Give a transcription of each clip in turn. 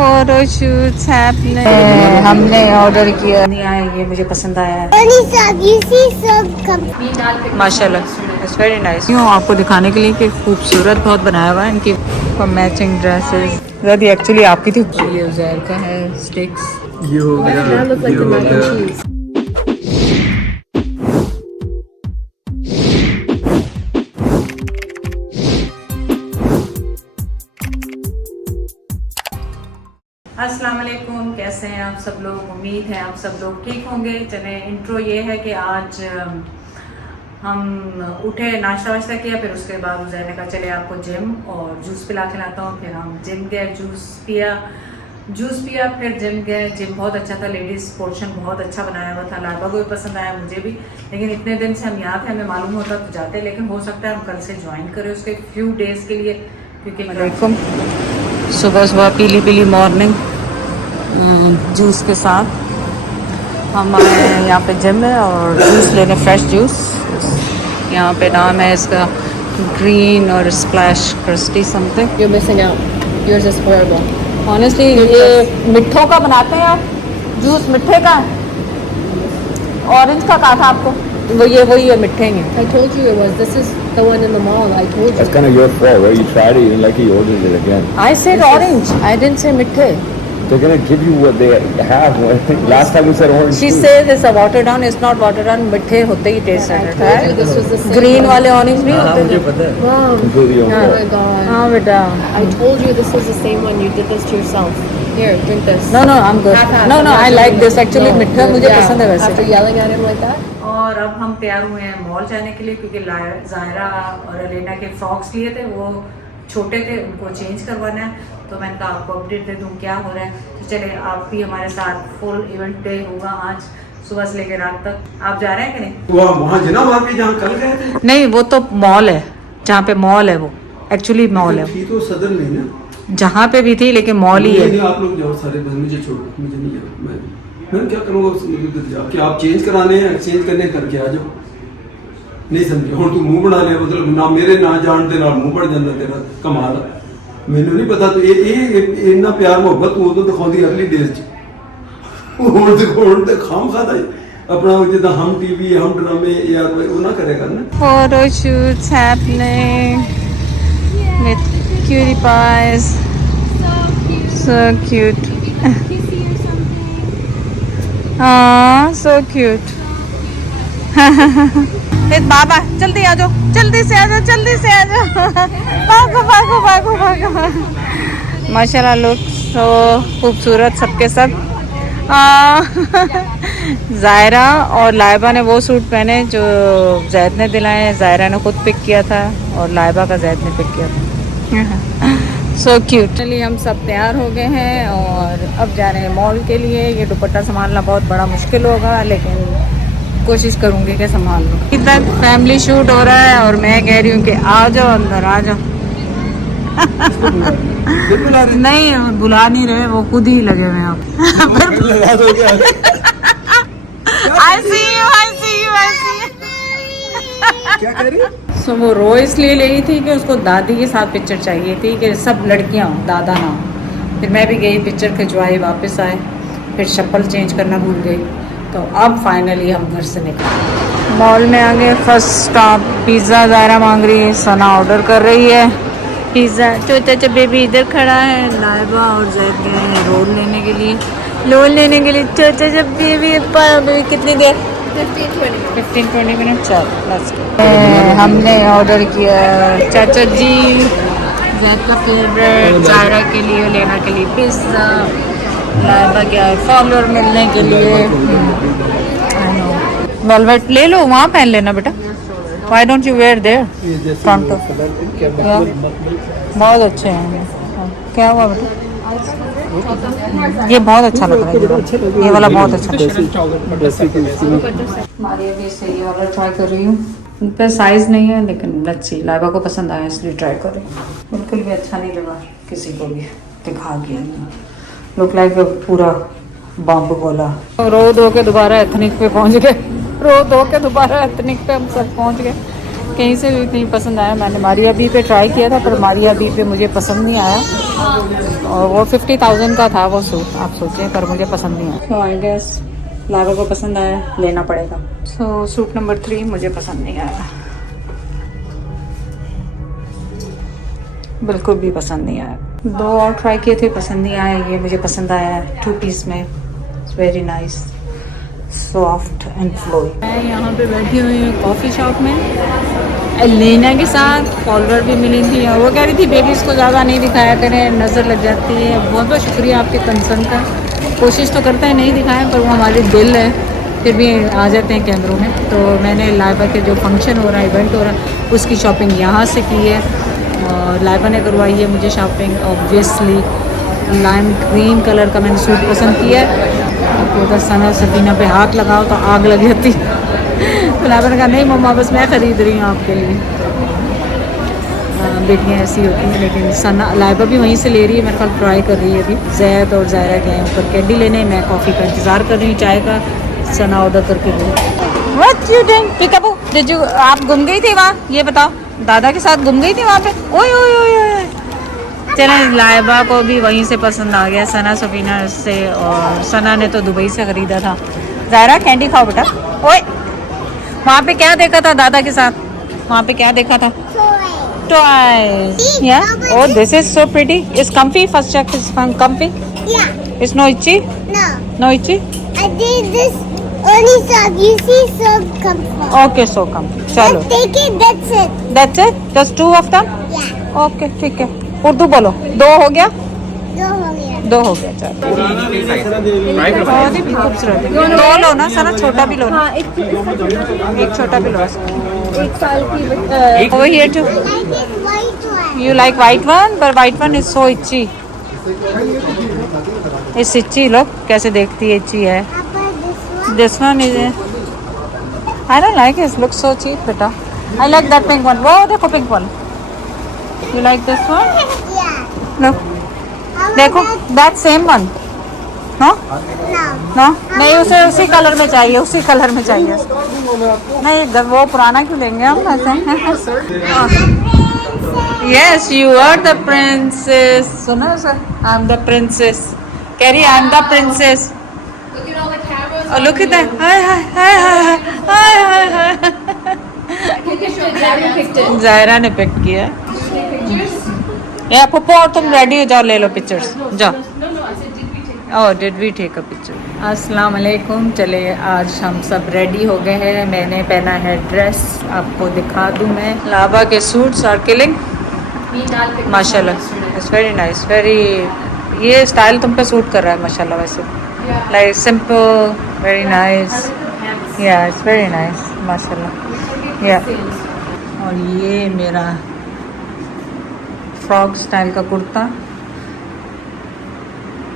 Photoshoots हमने order किया नहीं आया, ये मुझे पसंद आया है माशाल्लाह, इट्स वेरी नाइस। यूँ आपको दिखाने के लिए कि खूबसूरत बहुत बनाया हुआ है इनकी मैचिंग ड्रेसेस। दादी एक्चुअली आपकी थी, ये उज़ैर का है स्टिक्स। ये हो गया, ये हो गया। अस्सलाम वालेकुम, कैसे हैं आप सब लोग? उम्मीद है आप सब लोग ठीक होंगे। चले इंट्रो ये है कि आज हम उठे, नाश्ता वाश्ता किया, फिर उसके बाद उज़ैर ने कहा चले आपको जिम और जूस पिला खिलाता हूँ। फिर हम जिम गए, जूस पिया, फिर जिम गए। जिम बहुत अच्छा था, लेडीज़ पोर्शन बहुत अच्छा बनाया हुआ था। लाइबा को भी पसंद आया, मुझे भी। लेकिन इतने दिन से हम यहाँ थे, हमें मालूम होता तो जाते, लेकिन हो सकता है हम कल से ज्वाइन करें उसके फ्यू डेज़ के लिए, क्योंकि सुबह सुबह पीली पीली मॉर्निंग जूस के साथ हम आए हैं यहाँ पे जिम में और जूस लेने, फ्रेश जूस। यहाँ पे नाम है इसका ग्रीन और स्प्लैश क्रिस्टी something. You're missing out. Yours is horrible. Honestly ये मिठों का बनाते हैं आप, जूस मिठे का। ऑरेंज का कहा था आपको, वही है, मिठे हैं। I told you it was. This is the one in the mall. I told you. That's kind of your fault, right? You tried it, you didn't like it, you ordered it again. I said orange, I didn't say मिठे। They're gonna give you what they have. Last time we said orange. She too. says it's a water down, it's not water down, मिठे होते ही test I है। told you this was the same. Green one. वाले orange नहीं होते थे। पता है। Mom. Completely your Oh fault. my god. हाँ बेटा। I told you this was the same one. You did this to yourself. Here, drink this. No, I'm good. Half-half. No, I like this. Actually, No, मिठा मुझे पसंद है वैसे। After yelling at him like that. और अब हम तैयार हुए हैं मॉल जाने के लिए, क्योंकि ज़ाहिरा और अलेना के फ्रॉक्स लिए थे, वो छोटे थे, उनको चेंज करवाना है। तो मैंने कहा आपको अपडेट दे दूँ क्या हो रहा है। तो चले आप भी हमारे साथ, फुल इवेंट डे होगा आज सुबह से लेकर रात तक। आप जा रहे हैं कि नहीं? वहाँ जिनाबाद पे जहाँ कल गए थे? नहीं, वो तो मॉल है, जहाँ पे मॉल है, वो एक्चुअली मॉल है। थी तो सदर में ना, जहाँ पे भी थी, लेकिन मॉल ही है। नहीं, आप लोग जाओ सारे, बस मुझे छोड़ो, मुझे नहीं जाना। मैं क्या करूँगा कि आप चेंज कराने हैं, एक्सचेंज करने करके आ जाओ। नहीं समझे हूँ, तू मुंह बना लिया, मतलब ना मेरे ना जान दे, ना मुंह बढ़ जाना तेरा, कमाल है। मैंने नहीं पता तो ये इतना प्यार मोहब्बत तू उदों दिखाती अगली डेज च ਹੁਣ ਤੇ ਖਾਮ ਖਾਦਾ अपना जिदा हम टीवी हम ड्रामे यार भाई वो ना करेगा ना। Photo shoots happening with cutie pies. So cute. हाँ, so cute. बाबा जल्दी आ जाओ, जल्दी से आ जाओ, जल्दी से आ जाओ। भागो भागो भागो भागो। माशाल्लाह लुक सो खूबसूरत सबके सब। ज़ायरा और लाइबा ने वो सूट पहने जो जैद ने दिलाए हैं। ज़ायरा ने खुद पिक किया था और लाइबा का जैद ने पिक किया था। So cute. चलिए हम सब तैयार हो गए हैं और अब जा रहे हैं मॉल के लिए। ये दुपट्टा संभालना बहुत बड़ा मुश्किल होगा, लेकिन कोशिश करूँगी कि संभाल लूँ। इधर फैमिली शूट हो रहा है और मैं कह रही हूँ कि आ जाओ अंदर, आ जाओ। नहीं बुला नहीं रहे, वो खुद ही लगे हुए हैं आप। I see you. क्या कह रही है? So, वो रो इसलिए ले रही थी कि उसको दादी के साथ पिक्चर चाहिए थी, कि सब लड़कियां हों, दादा ना हो। फिर मैं भी गई, पिक्चर खिंचवाई, वापस आए, फिर चप्पल चेंज करना भूल गई। तो अब फाइनली हम घर से निकले, मॉल में आ गए। First stop pizza. ज़ायरा मांग रही है, सना ऑर्डर कर रही है पिज़्ज़ा। छोटा बेबी इधर खड़ा है, लाइबा और जैद गए हैं रोल लेने के लिए। छोटा बेबी कितनी देर? 15-20 मिनट। चल हमने ऑर्डर किया चाचा जी जैद का फेवरेट, ज़ायरा के लिए, लेना के लिए पिज़्ज़ा, लाइबा क्या फॉलोअर मिलने के लिए वेलवेट ले लो, वहाँ पहन लेना बेटा। Why don't you wear there? Front बहुत अच्छे हैं। क्या हुआ बेटा? ये बहुत अच्छा लग रहा है, ये वाला बहुत अच्छा लग रहा है। हमारी अभी से ये वाला ट्राई कर रही हूँ, इन पर साइज नहीं है, लेकिन अच्छी लाइबा को पसंद आया इसलिए ट्राई कर रही हूँ। बिल्कुल भी अच्छा नहीं लगा किसी को भी, दिखा गया लुक लाइक पूरा बॉम्ब बोला। रो धो के दोबारा एथनिक पे पहुँच गए, एथनिक पे हम सब पहुँच गए। कहीं से भी नहीं पसंद आया। मैंने मारिया बी पे ट्राई किया था, पर मारिया बी पे मुझे पसंद नहीं आया। और वो 50,000 का था वो सूट, आप सोचें, पर मुझे पसंद नहीं आया। तो आई गेस लावा को पसंद आया, लेना पड़ेगा। सो सूट नंबर 3 मुझे पसंद नहीं आया, बिल्कुल भी पसंद नहीं आया। 2 और ट्राई किए थे, पसंद नहीं आया। ये मुझे पसंद आया, 2 पीस में, it's very nice, soft and flowy. मैं यहाँ पे बैठी हुई हूँ कॉफ़ी शॉप में, लेना के साथ फॉलोअर भी मिली थी, और वो कह रही थी बेबीज़ को ज़्यादा नहीं दिखाया करें, नज़र लग जाती है। बहुत बहुत शुक्रिया आपके कंसर्न का। कोशिश तो करते हैं नहीं दिखाएं, पर वो हमारे दिल है, फिर भी आ जाते हैं कैमरों में। तो मैंने लाइबा के जो फंक्शन हो रहा है, इवेंट हो रहा है, उसकी शॉपिंग यहाँ से की है। और लाइबा ने करवाई है मुझे shopping, obviously lime green colour का मैंने सूट पसंद किया है। उधर सना सफीना पे हाथ लगाओ तो आग लग जाती। तो लाइबा ने कहा नहीं मम्मा, बस मैं ख़रीद रही हूँ आपके लिए। बेटियाँ ऐसी होती हैं। लेकिन सना लाइबा भी वहीं से ले रही है, मेरे ख्याल ट्राई कर रही है अभी। जैद और ज़ायरा गए हैं ऊपर कैंडी लेने, मैं कॉफ़ी का इंतज़ार कर रही हूँ, चाय का। सना ऑर्डर करके गई। What you doing pickup? Did you, आप गुम गई थी वहाँ, ये बताओ? दादा के साथ गुम गई थी वहाँ पे? ओए ओए ओए ओए। चले, लाइबा को भी वहीं से पसंद आ गया, सना सफीना से, और सना ने तो दुबई से ख़रीदा था। ज़ायरा कैंडी खाओ बेटा। ओए, वहाँ पे क्या देखा था दादा के साथ? वहाँ पे क्या देखा था? Toys. Yeah. Oh, this is so pretty. It's comfy. First check is comfy. Yeah. It's no itchy. No. No itchy. I did this only sub. You see, so comfort. Okay, so comfy. चलो. Just take it. That's it. That's it. Just 2 of them. Yeah. Okay, ठीक है। उर्दू बोलो। 2 हो गया? 2 हो गया। 2 हो गया, चलो। बहुत ही खूबसूरत है। 2 लो ना, सारा छोटा भी लो ना। एक छोटा भी लो। 1 साल की Over here too. I like this white one. You like white one, but white one is so itchy. It's itchy. Look, कैसे देखती है, itchy है। Papa, this one. This one is. I don't like it. It looks so cheap, beta. I like that pink one. Whoa, देखो pink one. You like this one? Yeah. Look. How देखो, about that same one. No? no? No? नहीं, उसे उसी colour में चाहिए, उसी colour में चाहिए। नहीं, वो पुराना क्यों लेंगे हम ऐसे? Yes, you are the princess. सुनो sir, I'm the princess. Carrie, I'm the princess. Look at all the cameras. Oh, look at that. Hi, hi, hi, hi, hi, hi, hi. Zaira picked it. Zaira ने pick किया। Pictures? या पप्पू, और तुम ready हो जाओ, ले लो पिक्चर्स, जाओ। No, I said, did we take? Oh, did we take a picture? अस्सलाम वालेकुम। चले, आज हम सब रेडी हो गए हैं। मैंने पहना है ड्रेस, आपको दिखा दूँ मैं। लाबा के suits are killing Me and Dad picked माशाल्लाह, इट्स वेरी नाइस, वेरी, ये स्टाइल तुम पे सूट कर रहा है माशाल्लाह। वैसे Yeah. Like simple, very nice, yeah it's very nice माशाल्लाह। या और ये मेरा फ्रॉक स्टाइल का कुर्ता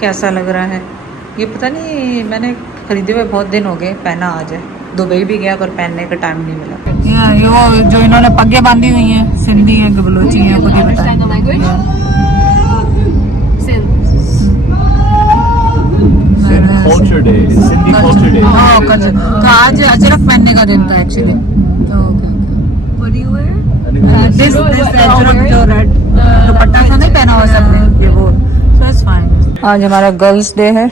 कैसा लग रहा है, ये पता नहीं, मैंने खरीदे हुए बहुत दिन हो गए, पहना आज है। दुबई भी गया पर पहनने का टाइम नहीं मिला। ये वो जो इन्होंने पग्गे बांधी हुई हैं, सिंधी हैं कि बलोची हैं, खुद ही Understand the language? Sin. Sindhi Culture Day. It's Sindhi Culture Day. हाँ, तो आज अजरक पहनने का दिन था actually. What do you wear? This Ajrak जो रेड दुपट्टा सा नहीं पहना हुआ सबने, ये वो, सो इट्स फाइन। आज हमारा गर्ल्स डे है,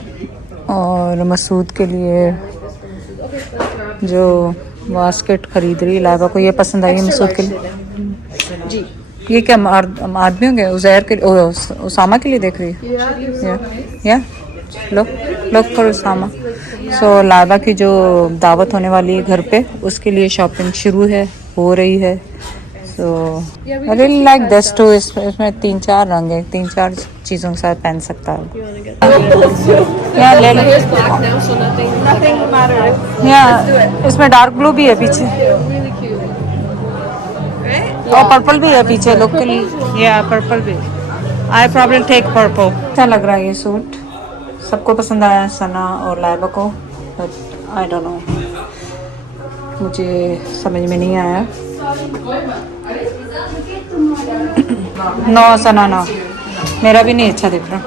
और मसूद के लिए जो बास्केट खरीद रही, लाइबा को ये पसंद आई है मसूद के लिए जी। ये क्या आदमियों के, उज़ैर के, उसामा के लिए देख रही है? या लोग फॉर उसामा। सो लाइबा की जो दावत होने वाली है घर पे, उसके लिए शॉपिंग शुरू है, हो रही है। So I really like this too. इसमें 3-4 रंग है, 3-4 चीज़ों के साथ पहन सकता है। या ले लो। It's black now, so nothing matters. या इसमें डार्क ब्लू भी है पीछे, Really cute. Right? और पर्पल भी है पीछे लोग के लिए। या पर्पल भी, आई प्रॉब्लम टेक पर्पल। अच्छा लग रहा है ये सूट, सबको पसंद आया, सना और लाइबा को, बट आई डोंट नो, मुझे समझ में नहीं आया। नो सना, नो, मेरा भी नहीं अच्छा दिख रहा।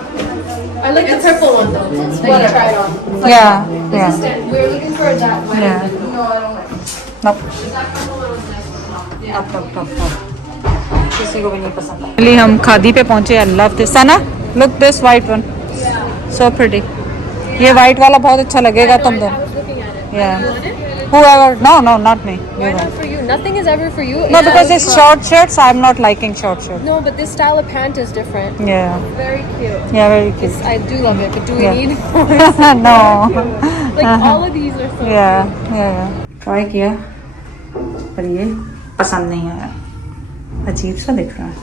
I like the purple one though. That you tried on. या We were looking for that one. Yeah. No, I don't like it. किसी को भी नहीं पसंद। हम खादी पे पहुंचे। अल्लाह हाफ़िज़। Sana look this white one, so pretty. ये वाइट वाला बहुत अच्छा लगेगा तुम दोनों। Yeah. Whoever, no, not me. Why not for you? Nothing is ever for you. No, because it's short shirts. I'm not liking short shirts. No, but this style of pant is different. Yeah, Very cute. yeah, very cute. I do love it, but do we Yeah. need more? No. Like all of these are so Yeah. Try किया पर ये पसंद नहीं आया, अजीब सा दिख रहा है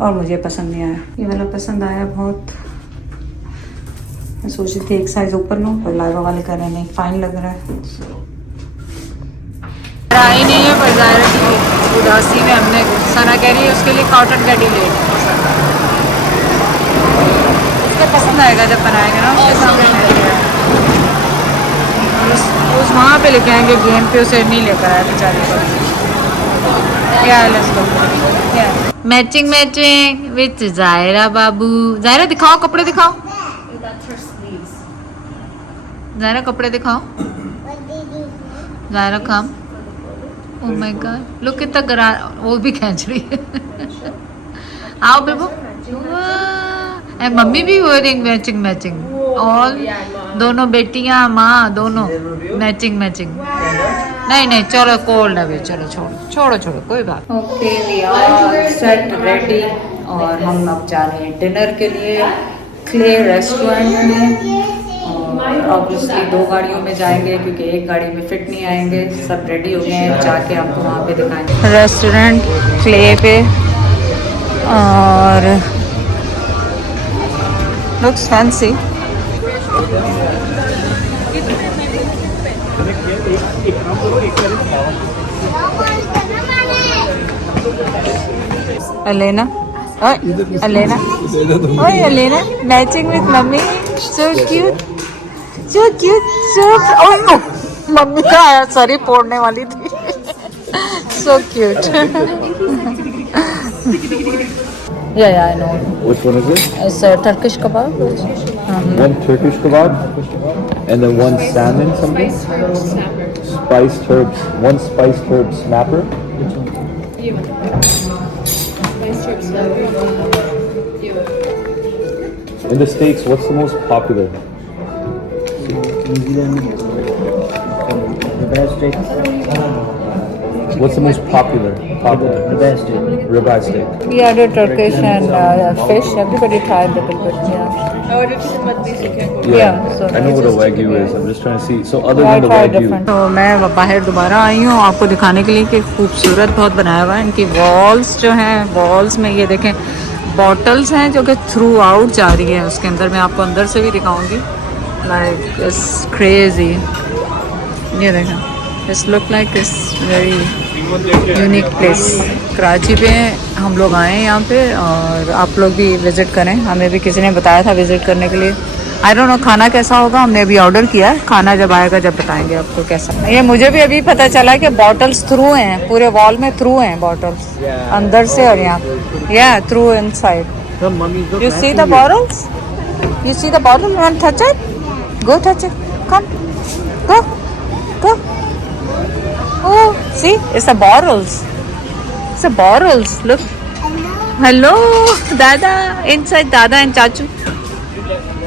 और मुझे पसंद नहीं आया। ये वाला पसंद आया बहुत। मैं सोच रही थी एक साइज ऊपर लूँ, पर लाइवा वाले कह रहे नहीं, फाइन लग रहा है। आई नहीं है पर ज़ाहिर की उदासी में हमने सना कह रही है उसके लिए कॉटन का ले उसको पसंद आएगा जब बनाएंगे ना, उसके सामने ले लिया। उस वहाँ पे लेके आएंगे गेम पे, उसे नहीं लेकर आया बेचारे को। मैचिंग मैचिंग विथ जायरा बाबू। जायरा दिखाओ कपड़े दिखाओ, जायरा कपड़े दिखाओ, जायरा कम। ओह माय गॉड लुक कितना गरा, वो भी खींच रही है। आओ बेबू। एंड मम्मी भी वेयरिंग मैचिंग मैचिंग, ऑल दोनों बेटियां माँ दोनों मैचिंग मैचिंग। नहीं चलो कोल्ड अभी, चलो छोड़ो कोई बात। Okay we are set ready और हम अब जा रहे हैं डिनर के लिए क्ले रेस्टोरेंट में। और ऑब्वियसली 2 गाड़ियों में जाएंगे क्योंकि एक गाड़ी में फिट नहीं आएंगे। सब रेडी हो गए हैं, जाके आपको वहाँ पे दिखाएंगे रेस्टोरेंट क्ले पे। और लुक्स फैंसी। अलेना, अलेना, ओए Alena matching with mummy, so cute so cute so. Oh mummy का आया, सॉरी पोड़ने वाली थी। So cute. Yeah, I know. Which one is it? It's a Turkish kebab. One Turkish kebab, and then one salmon something. Spiced herbs. One spiced herb snapper. In the States, what's the most popular? What's the most popular? Ribeye steak. We ordered Turkish and fish. Everybody tried a little bit. Yeah. So I know what a wagyu is. I'm just trying to see. So other I than the tried wagyu, different. तो मैं बाहर दोबारा आई हूँ आपको दिखाने के लिए कि खूबसूरत बहुत बनाया हुआ है। इनकी वॉल्स जो हैं, वॉल्स में ये देखें बॉटल्स हैं जो कि थ्रू आउट जा रही है उसके अंदर। मैं आपको अंदर से भी दिखाऊंगी। Like it's crazy. ये देखें, it's look like it's very unique place. Karachi पे हम लोग आए हैं यहाँ पे और आप लोग भी विज़िट करें। हमें भी किसी ने बताया था विज़िट करने के लिए। आई डोंट नो खाना कैसा होगा, हमने अभी ऑर्डर किया है। खाना जब आएगा जब बताएंगे आपको कैसा। ये मुझे भी अभी पता चला कि बॉटल्स थ्रू हैं, पूरे वॉल में थ्रू हैं बॉटल्स, अंदर से और यहाँ। या through inside. You see the bottles, you see the bottle, one touch it, go touch it, come go go. Oh, see, it's the bottles. It's the bottles. Look. Hello, Dada. Inside Dada and Chachu.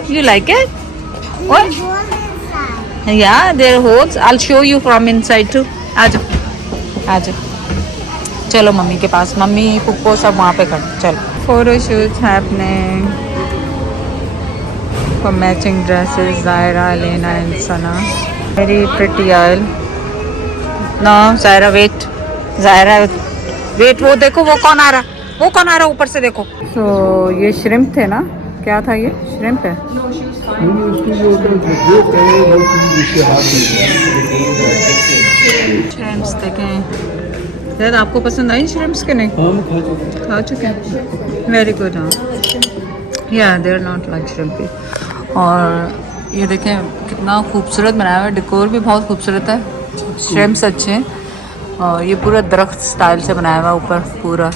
You like it? What? Yeah, there are holes. I'll show you from inside too. आजो, आजो. चलो mummy के पास, mummy पुप्पो सब वहाँ पे खड़े। चलो. Photo shoots happening for matching dresses. Zaira, Elena, and Sana. Very pretty aisle. No Zaira wait, Zaira wait. वो देखो वो कौन आ रहा ऊपर से देखो। तो ये श्रिम्प थे ना, क्या था ये? श्रिम्प है। श्रिम्प्स देखें यार, आपको पसंद आई श्रिम्प्स के? नहीं खा चुके हैं। Very good. हाँ या दे आर नॉट लाइक श्रिम्पी। और ये देखें कितना खूबसूरत बनाया हुआ है, डेकोर भी बहुत खूबसूरत है। श्रिम्प्स अच्छे हैं और ये पूरा दरख्त स्टाइल से बनाया हुआ ऊपर पूरा।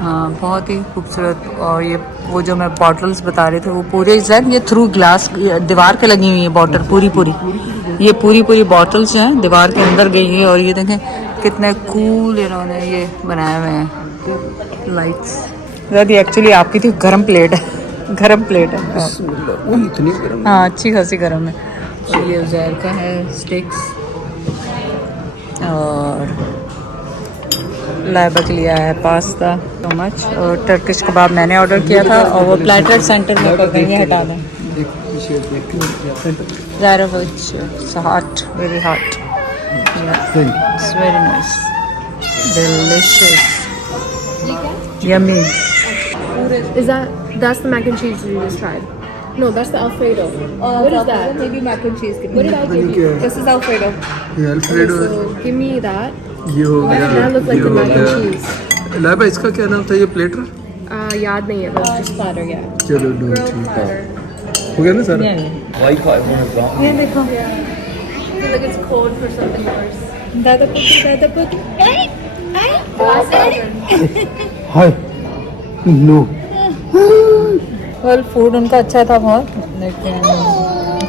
हाँ बहुत ही खूबसूरत। और ये वो जो मैं बॉटल्स बता रहे थे वो पूरे ये थ्रू ग्लास दीवार के लगी हुई है बॉटल पूरी। ये पूरी बॉटल्स जो हैं दीवार के अंदर गई है। और ये देखें कितने कूल इन्होंने ये बनाए हुए हैं लाइट्स। ज़्यादा एक्चुअली आपकी थी गरम प्लेट है, गरम प्लेट है। वो इतनी गर्म हाँ अच्छी खासी गरम है। और ये उज़ैर का है स्टिक्स, और लाइबा के लिया है पास्ता सो मच, और टर्किश कबाब मैंने ऑर्डर किया था, और वो प्लेटर सेंटर में कर देंगे, हटा दें। Zara which hot, very hot, it's very nice, delicious, yummy. That's the mac and cheese you just tried. No, that's the Alfredo. What is that? Maybe mac and cheese. What did I give you? This is Alfredo. ये alfredo So give me that. ये हो Why does that look like the mac and cheese? Laiba इसका क्या नाम था ये platter? याद नहीं है, but just platter, yeah. चलो नो ठीक है, हो गया ना सर? ये देखो, I feel like it's cold for something worse. दादा पुत्र हाय नो वेल फूड उनका अच्छा था बहुत, लेकिन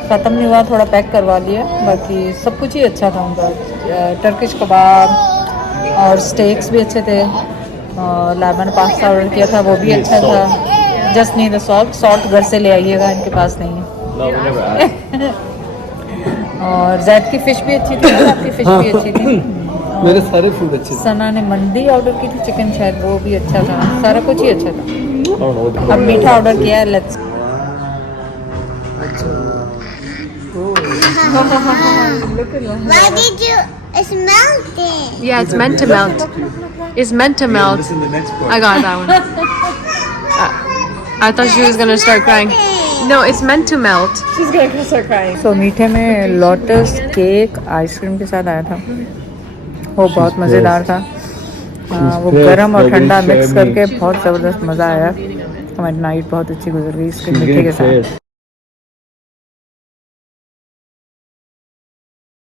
ख़त्म नहीं हुआ, थोड़ा पैक करवा लिया, बाकी सब कुछ ही अच्छा था उनका। टर्किश कबाब और स्टेक्स भी अच्छे थे, और लेमन पास्ता ऑर्डर किया था वो भी अच्छा था। जस्ट नहीं द सॉल्ट घर से ले आइएगा, इनके पास नहीं है। और जैद की फ़िश भी अच्छी थी, आपकी फ़िश भी अच्छी थी। मेरे सारे फूड अच्छे थे। सना ने मंदी ऑर्डर की थी, चिकन शायद, वो भी अच्छा था, सारा कुछ ही अच्छा था। अब मीठा ऑर्डर किया है, let's. Why did you? It's melting. Yeah, it's meant to melt. It's meant to melt. I got that one. I thought she was gonna start crying. No, it's meant to melt. She's gonna start crying. तो मीठे में lotus cake ice cream के साथ आया था, वो बहुत मज़ेदार था। वो गरम और ठंडा मिक्स करके बहुत ज़बरदस्त मज़ा आया। हमारी नाइट बहुत अच्छी गुजर गई इसके मीठे के साथ।